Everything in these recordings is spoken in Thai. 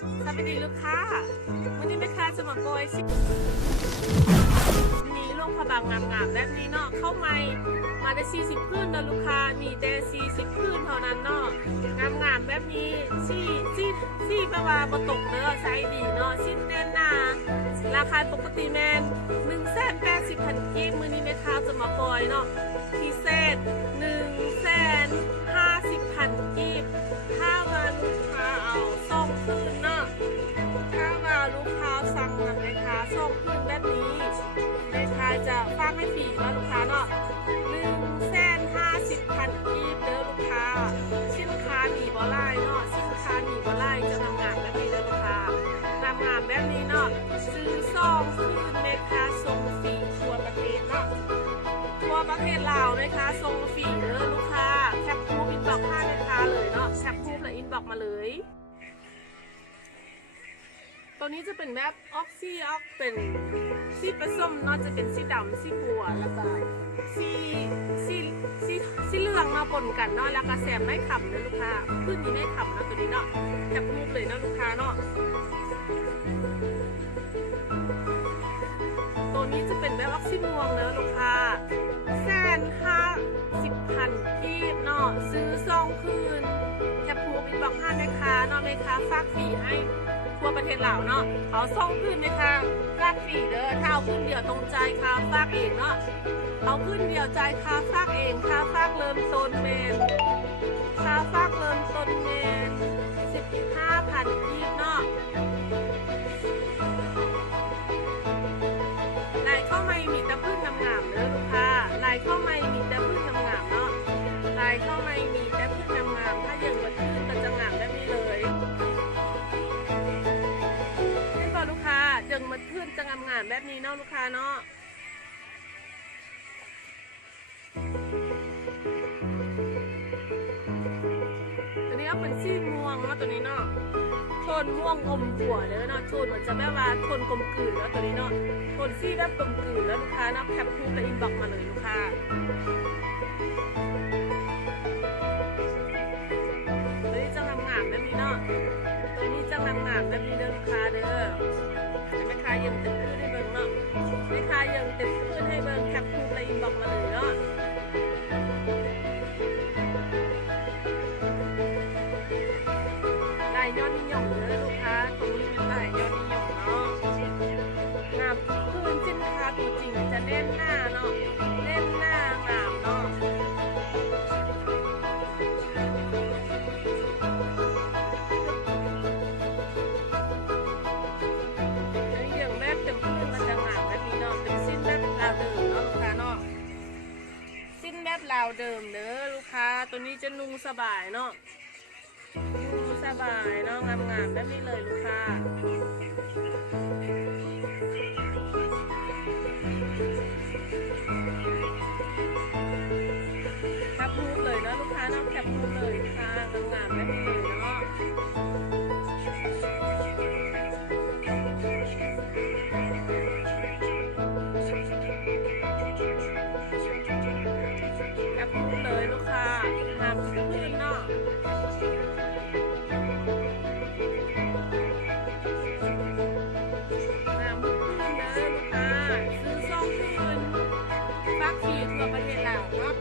สวัสดีลูกค้าวันนี้แม่ค้าจะมาโกยสิมีลงพะบางงามๆแบบนี้เนาะเข้ามาได้40พื้นนะลูกค้ามีแต่40พื้นเท่านั้นเนาะงามๆแบบนี้ซี่แปลว่าบ่ตกเด้อไซส์ดีเนาะชิ้นแน่นหนาราคาปกติแมน180,000กีบมื้อนี้แม่ค้าจะมาโกยเนาะพิเศษ150,000กีบถ้าว่าลูกค้าเอาส่งคืนเนาะถ้าว่าลูกค้าสั่งนะแม่ค้าส่งคืนแบบนี้แม่ค้าจะฝากให้ฟรีนะลูกค้าเนาะ150,000กีบเด้อลูกค้าสินค้าหนีบ่ไล่เนาะสินค้าหนีบ่ไล่จะทำงานแบบนี้เด้อลูกค้างามแบบนี้เนาะซื้อซองคืนแม่ค้าส่งฟรีทั่วประเทศเนาะทั่วประเทศลาวแม่ค้าส่งฟรีเด้อลูกค้าแคปรูปอินบ็อกซ์ให้แม่ค้าเลยเนาะแคปรูปและอินบ็อกซ์มาเลยตัวนี้จะเป็นแบบออกเป็นสีผสมเนาะจะเป็นสีดำสีบัวแล้วก็สีเหลืองมาปนกันเนาะแล้วก็แซมไม่ขำนะลูกค้าขึ้นนี้ไม่ขำนะตัวนี้เนาะแคปรูปเลยนะลูกค้าเนาะตัวนี้จะเป็นแบบออกซิม่วงเนอะลูกค้า150,000กีบเนาะซื้อซองคืนแคปรูปอินบ็อกซ์ให้แม่ค้าเนาะแม่ค้าฝากฟรีให้ทั่วประเทศลาวเนาะเอาซองคืนแม่ค้าฝากฟรีเด้อถ้าเอาคืนเดียวต้องจ่ายค่าฝากเองเนาะเอาคืนเดียวจ่ายค่าฝากเองค่าฝากเริ่มต้นเมนค่าฝากเริ่มต้นเมน15,000กีบเนาะลายเข้าไม่มีแต่พึ่งงามๆเด้อลูกค้าลายเข้าไม่มีแต่พึ่งงามๆเนาะลายเข้าไม่มีแต่พึ่งงามๆถ้าอย่างแบบพึ่งก็จะงามแบบนี้เลยนี่ก็ลูกค้าอย่างมันพึ่งจะงามๆแบบนี้เนาะลูกค้าเนาะตัวนี้ก็เป็นสีม่วงเนาะตัวนี้เนาะโทนม่วงอมหัวเด้อเนาะโทนมันจะแบบว่าโทนกลมกลืนแล้วตัวนี้เนาะโทนสีแบบกลมกลืนแล้วลูกค้าเนาะแคปรูปและอินบ็อกซ์มาเลยลูกค้าตัวนี้จะงามๆแบบนี้เนาะตัวนี้จะงามๆแบบนี้เด้อลูกค้าเด้อแม่ค้ายังเต็มพื้นให้เบิ่งเนาะแม่ค้ายังเต็มพื้นให้เบิ่งแคปรูปและอินบ็อกซ์มาเลยเนาะลายยอดนิยมเลยลูกค้าตรงนี้เป็นลายยอดนิยมเนาะงามพื้นสินค้าตัวจริงจะแน่นหน้าเนาะแน่นหน้างามเนาะอย่างแบบเต็มพื้นมันจะงามแบบนี้เนาะเป็นสิ้นแบบลาวเดิมเนาะลูกค้าเนาะสิ้นแบบลาวเดิมเด้อลูกค้าตัวนี้จะนุ่งสบายเนาะสบายเนาะงามๆแบบนี้เลยลูกค้าแคปรูปเลยเนาะลูกค้าเนาะแคปรูปเลยค่ะงามๆแบบนี้เลยเนาะแคปรูปเลยลูกค้างามทุกพื้นเนาะซื้อซองคืนฝากฟรีทั่วประเทศลาวเนาะ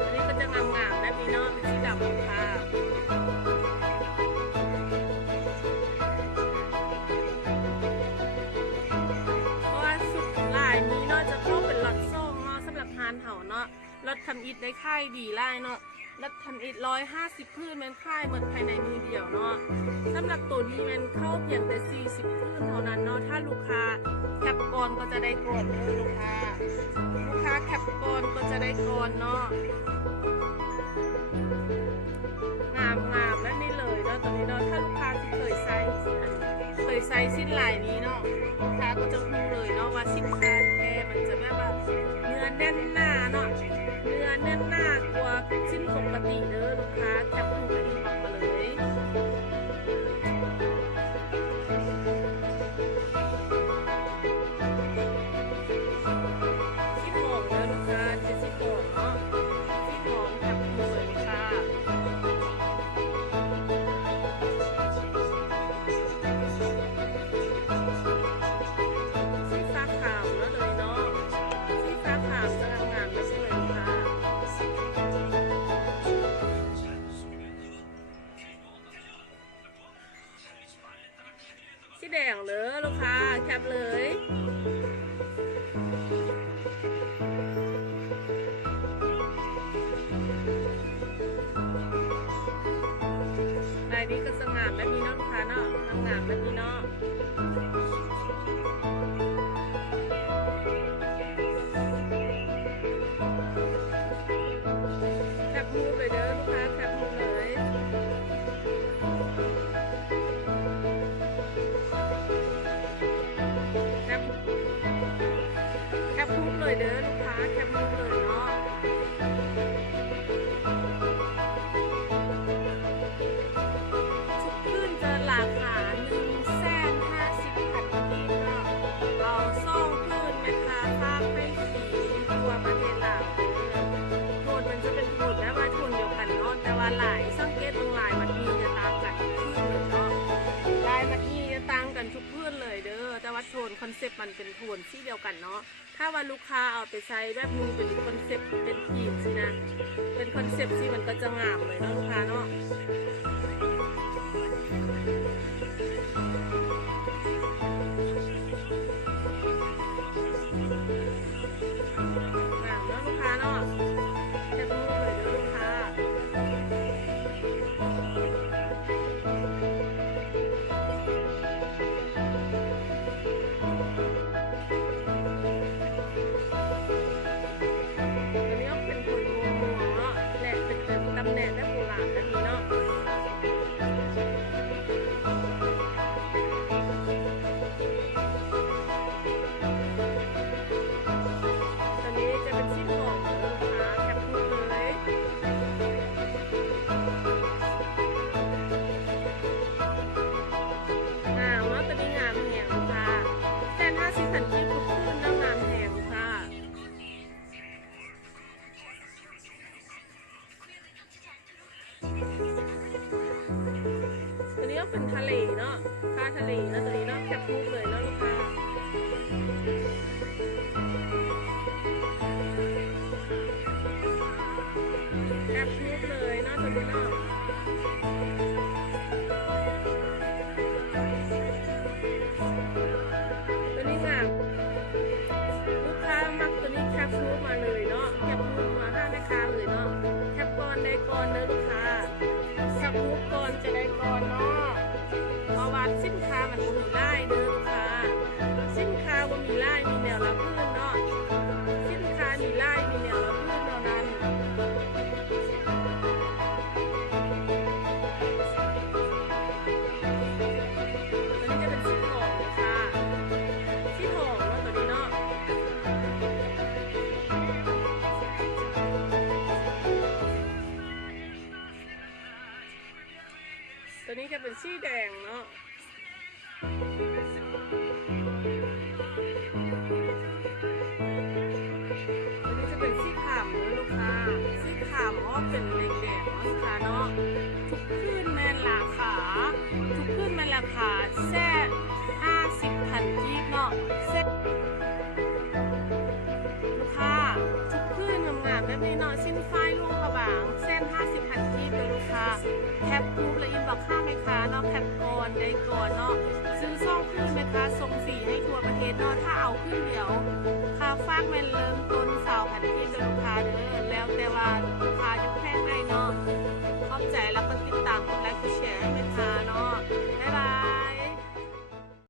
อันนี้ก็จะงามๆแบบนี้เนาะเป็นสีดำค่ะเพราะว่าสุดลายนี้เนาะจะเข้าเป็นล็อตส่งเนาะสำหรับฮานเห่าเนาะล็อตทำอิฐได้ค่ายดีไล่เนาะแล้วทำอิฐ150พื้นมันค่ายเหมือนภายในมือเดียวเนาะสำหรับตัวนี้มันเข้าเพียงแต่40พื้นเท่านั้นเนาะถ้าลูกค้าแคปก่อนก็จะได้ก่อนเลยลูกค้าแคปก่อนก็จะได้ก่อนเนาะงามแล้วนี่เลยเนาะตัวนี้เนาะถ้าลูกค้าที่เคยใช้สิ้นลายนี้เนาะลูกค้าก็จะรู้เลยเนาะว่าสินค้าแท้มันจะแบบว่าเนื้อแน่นหน้าเนาะเนื้อแน่นหน้ากว่าชิ้นปกติเด้อลูกค้าแคปรูปและอินบ็อกซ์มาเลยที่หอมเด้อลูกค้าจะสีหอมเนาะที่หอมแคปรูปเลย นี้ก็สง่ามแบบนี้เนาะลูกค้าเนาะงามแบบนี้เนาะแคปมูฟเลยเด้อลูกค้าแคปมูฟเลยแคปมูฟเลยเด้อลูกค้าแคปมูฟเลยเนาะราคา150,000 กีบเนาะเอาซ่องพื้นนะคะภาพให้สีทั่วประเทศลาวโทนมันจะเป็นโทนแบบว่าโทนเดียวกันเนาะแต่ว่าลายสังเกตตรงลายมัดมีจะต่างกันทุกพื้นเลยเนาะลายมัดมีจะต่างกันทุกพื้นเลยเด้อแต่ว่าโทนคอนเซ็ปต์มันเป็นโทนที่เดียวกันเนาะถ้าว่าลูกค้าเอาไปใช้แบบนูเป็นคอนเซ็ปต์เป็นทีมสินะเป็นคอนเซ็ปต์ที่มันก็จะงามเลยเนาะลูกค้าเนาะเป็นทะเลเนาะค่าทะเลนะตัวนี้เนาะแคปมูฟเลยเนาะลูกค้าแคปมูฟเลยเนาะตัวนี้เนาะตัวนี้งามลูกค้ามักตัวนี้แคปมูฟมาเลยเนาะแคปมูฟมาห้าแม่ค้าเลยเนาะแคปก่อนได้ก่อนเลยลูกค้าแคปมูฟก่อนจะได้ก่อนเนาะเพราะว่าสินค้ามันมีไล่เด้อลูกค้าสินค้าว่ามีไล่มีแนวรับพื้นเนาะสินค้ามีไล่มีแนวรับพื้นเท่านั้นตัวนี้จะเป็นสีทองค่ะสีทองเนาะตัวนี้เนาะตัวนี้จะเป็นสีแดงเนาะตัวนี้จะเป็นสีขาวนะลูกค้าสีขาวเพราะว่าเป็นแดงๆเนาะลูกค้าเนาะทุกขึ้นแม่ราคาทุกขึ้นแม่ราคาแค่50,000 กีบเนาะลูกค้าทุกขึ้นงามๆแบบนี้เนาะสิ้นไฟลงกระบางเส้น50,000 กีบเลยลูกค้าแคปรูปและอินบอกค่าไหมคะเนาะแคปก่อนได้ก่อนเนาะซื้อซ่องขึ้นไหมคะส่งฟรีให้ทั่วประเทศเนาะถ้าเอาขึ้นเดียวค่าฝากแม่เริ่มต้น20,000 กีบเลยลูกค้าเด้อแล้วแต่ว่าลูกค้าอยู่แค่ไหนเนาะขอบใจแล้ว